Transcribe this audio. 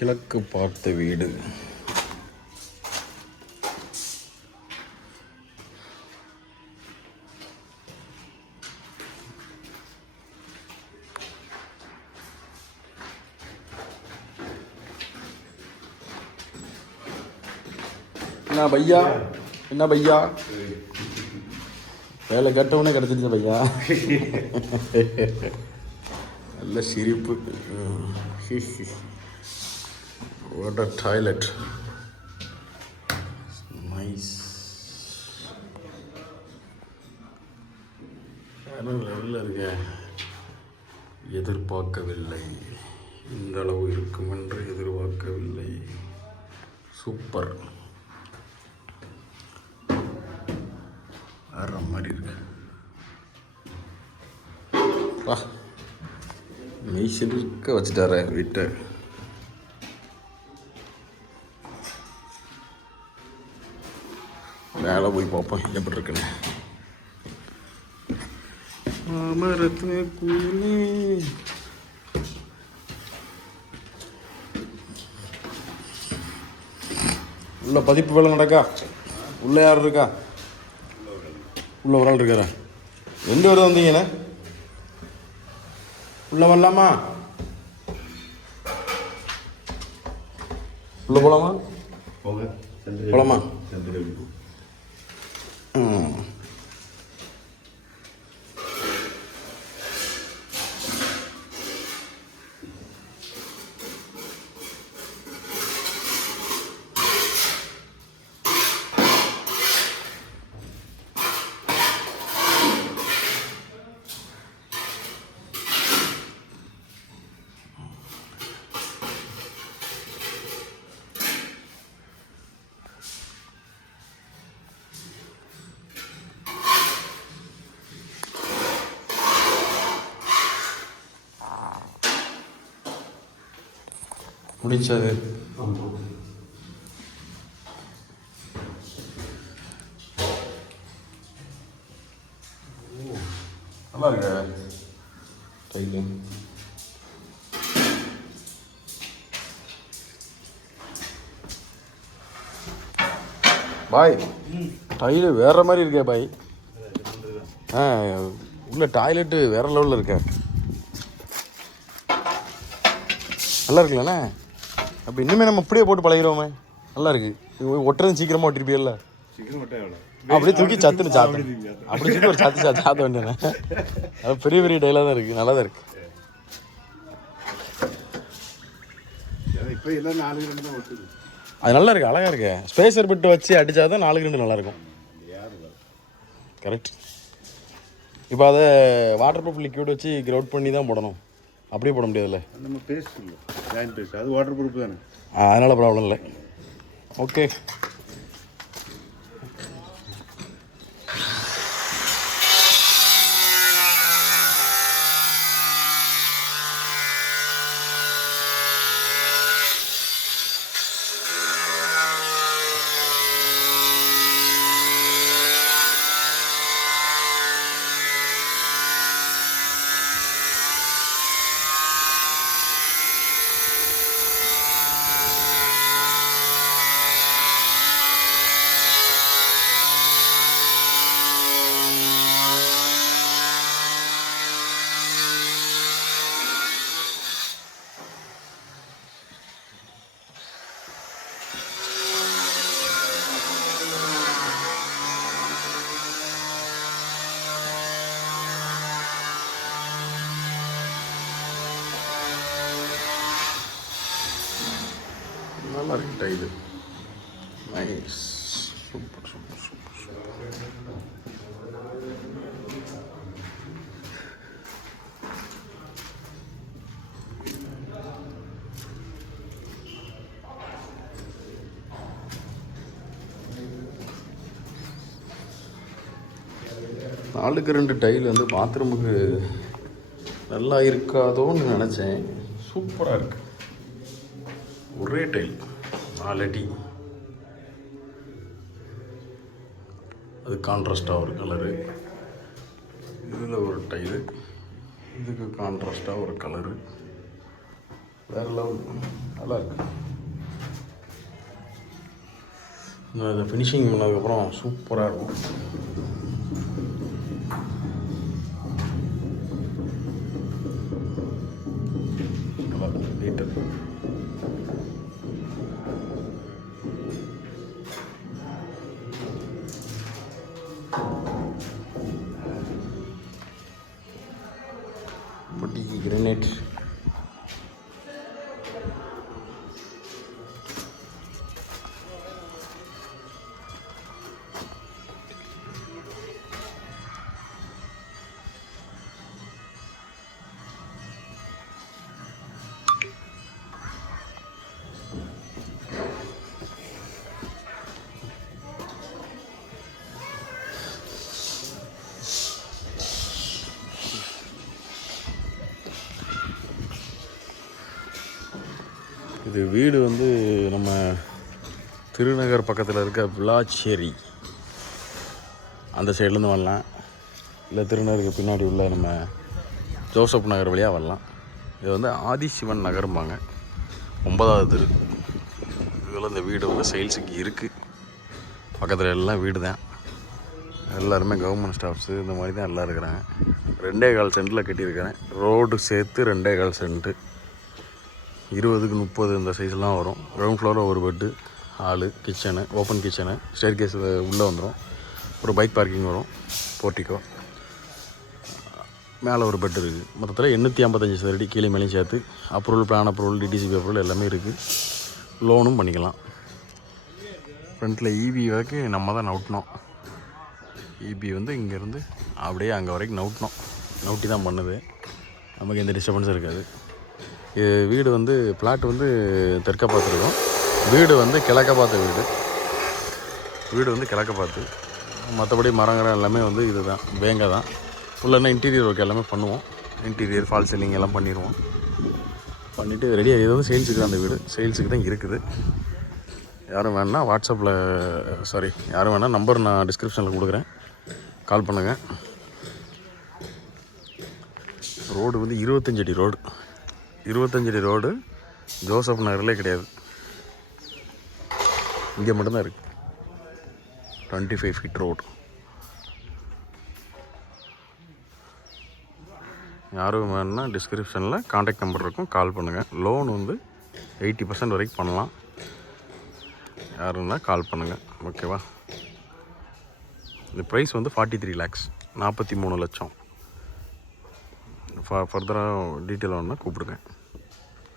கிழக்கு பார்த்த வீடு. என்ன பையா? என்ன பையா? வேலை கேட்டவனே கிடச்சிருச்சு பையா. நல்ல சிரிப்பு. வாட் அ டாய்லெட் நைஸ் லெவலில் இருக்க எதிர்பார்க்கவில்லை. இந்த அளவு இருக்கும் என்று எதிர்பார்க்கவில்லை. சூப்பர் வேற மாதிரி இருக்கு. வா. மெய் சிலிர்க்க வச்சுட்டார வீட்டை. மேலே போய் பார்ப்போம் எப்படி இருக்குன்னு அமரத்து குயிலே உள்ள பதிப்பு வேலை நடக்கா? உள்ள யார் இருக்கா? உள்ள ஒரு ஆள் இருக்காரா? ரெண்டு பேரும் வந்தீங்கண்ணே உள்ள வரலாமா? உள்ள போலாமா? போங்க Mm. சந்திரன் முடிச்சது நல்லா இருக்கு டைலு பாய் டைலு வேற மாதிரி இருக்கே பாய். ஆ உள்ள டாய்லெட்டு வேற லெவலில் இருக்க. நல்லா இருக்குல்லண்ணே? அப்போ இன்னுமே நம்ம இப்படியே போட்டு பழகிறோமே நல்லா இருக்கு. ஒட்டுறது சீக்கிரம் எவ்வளோ அப்படியே தூக்கி சத்துன்னு சாத்த அப்படி சொல்லி ஒரு சாத்து சாத்து சாத்த வேண்டியண்ணே அது பெரிய பெரிய டைலாக தான் இருக்குது நல்லா தான் நாலு ஒட்டுது. அது நல்லா இருக்கு. அழகா இருக்கு. ஸ்பேசர் பிட்டு வச்சு அடிச்சா தான் நாலுக்கு ரெண்டு நல்லா இருக்கும். கரெக்ட் இப்போ அதை வாட்டர் ப்ரூஃப் லிக்விட் வச்சு கிரவுட் பண்ணி தான் போடணும். அப்படியே போட முடியாதுல்ல? நம்ம பேஸ்ட் இல்லை ஜாயின் பேஸ்ட் அது வாட்டர் ப்ரூஃப் தானே அதனால ப்ராப்ளம் இல்லை. ஓகே நல்லா இருக்கு இது? Nice super super super super நாலுக்கு ரெண்டு டைல் வந்து பாத்ரூமுக்கு நல்லா இருக்காதோன்னு நினச்சேன். சூப்பராக இருக்கு. ஒரே டைல் நாலு அது கான்ட்ராஸ்டாக ஒரு கலரு இதில் ஒரு டைலு இதுக்கு கான்ட்ராஸ்டாக ஒரு கலரு வேறு லெவல் நல்லா இருக்கு. இன்னும் இதை ஃபினிஷிங் பண்ணதுக்கப்புறம் சூப்பராக இருக்கும். பட்டி இது வீடு வந்து நம்ம திருநகர் பக்கத்தில் இருக்க விளாச்சேரி. அந்த சைட்லேருந்து வரலாம். இல்லை திருநகருக்கு பின்னாடி உள்ள நம்ம ஜோசப் நகர் வழியாக வரலாம். இது வந்து ஆதிசிவன் நகரும்பாங்க. ஒன்பதாவது தெரு. இதில் இந்த வீடு வந்து சேல்ஸுக்கு இருக்குது பக்கத்தில் எல்லாம் வீடு தான் எல்லாருமே கவர்மெண்ட் ஸ்டாஃப்ஸு இந்த மாதிரி தான் எல்லாம் இருக்கிறாங்க. ரெண்டே கால் சென்ட்டில் கட்டியிருக்கிறேன். ரோடு சேர்த்து ரெண்டே கால் சென்ட்டு இருபதுக்கு முப்பது இந்த சைஸ்லாம் வரும். கிரவுண்ட் ஃப்ளோரில் ஒரு bed hall kitchen open kitchen stair case உள்ளே வந்துடும் ஒரு பைக் பார்க்கிங் வரும் போர்ட்டிக்கோ. மேலே ஒரு பெட் இருக்குது மொத்தத்தில் எண்ணூற்றி ஐம்பத்தஞ்சு சதுரடி கீழே மேலேயும் சேர்த்து approval plan approval DTCP approval எல்லாமே இருக்குது லோனும் பண்ணிக்கலாம். ஃப்ரண்ட்டில் இபி வரைக்கும் நம்ம தான் நவுட்டினோம் இபி வந்து இங்கேருந்து அப்படியே அங்கே வரைக்கும் நவுட்டினோம் நவுட்டி தான் பண்ணுது. நமக்கு எந்த டிஸ்டர்பன்ஸும் இருக்காது. வீடு வந்து பிளாட் வந்து தெற்க பார்த்துருக்கோம். வீடு வந்து கிழக்க பார்த்த வீடு. வீடு வந்து கிழக்க பார்த்து. மற்றபடி மரங்கரம் எல்லாமே வந்து இது தான். வேங்க தான் ஃபுல்லாக இன்டீரியர் ஒர்க் எல்லாமே பண்ணுவோம். இன்டீரியர் ஃபால் சீலிங் எல்லாம் பண்ணிடுவோம். பண்ணிவிட்டு ரெடியாக இது வந்து சேல்ஸுக்கு தான் அந்த வீடு. சேல்ஸுக்கு தான் இருக்குது. யாரும் வேணால் வாட்ஸ்அப்பில் சாரி யாரும் வேணால் நம்பர் நான் டிஸ்கிரிப்ஷனில் கொடுக்குறேன். கால் பண்ணுங்கள் ரோடு வந்து இருபத்தஞ்சடி ரோடு இருபத்தஞ்சடி அடி ரோடு ஜோசப் நகரில் கிடையாது. இங்கே மட்டும்தான் இருக்குது டுவெண்ட்டி ஃபைவ் ஃபீட் ரோடு யாரும் வேணுன்னா டிஸ்கிரிப்ஷனில் காண்டாக்ட் நம்பர் இருக்கும் கால் பண்ணுங்கள் லோன் வந்து எயிட்டி பர்சன்ட் வரைக்கும் பண்ணலாம். யாருன்னா கால் பண்ணுங்கள் ஓகேவா இந்த ப்ரைஸ் வந்து ஃபார்ட்டி த்ரீ லேக்ஸ் நாற்பத்தி மூணு லட்சம். ஃப ஃபர்தராக டீட்டெயில் வேணுன்னா கூப்பிடுங்க.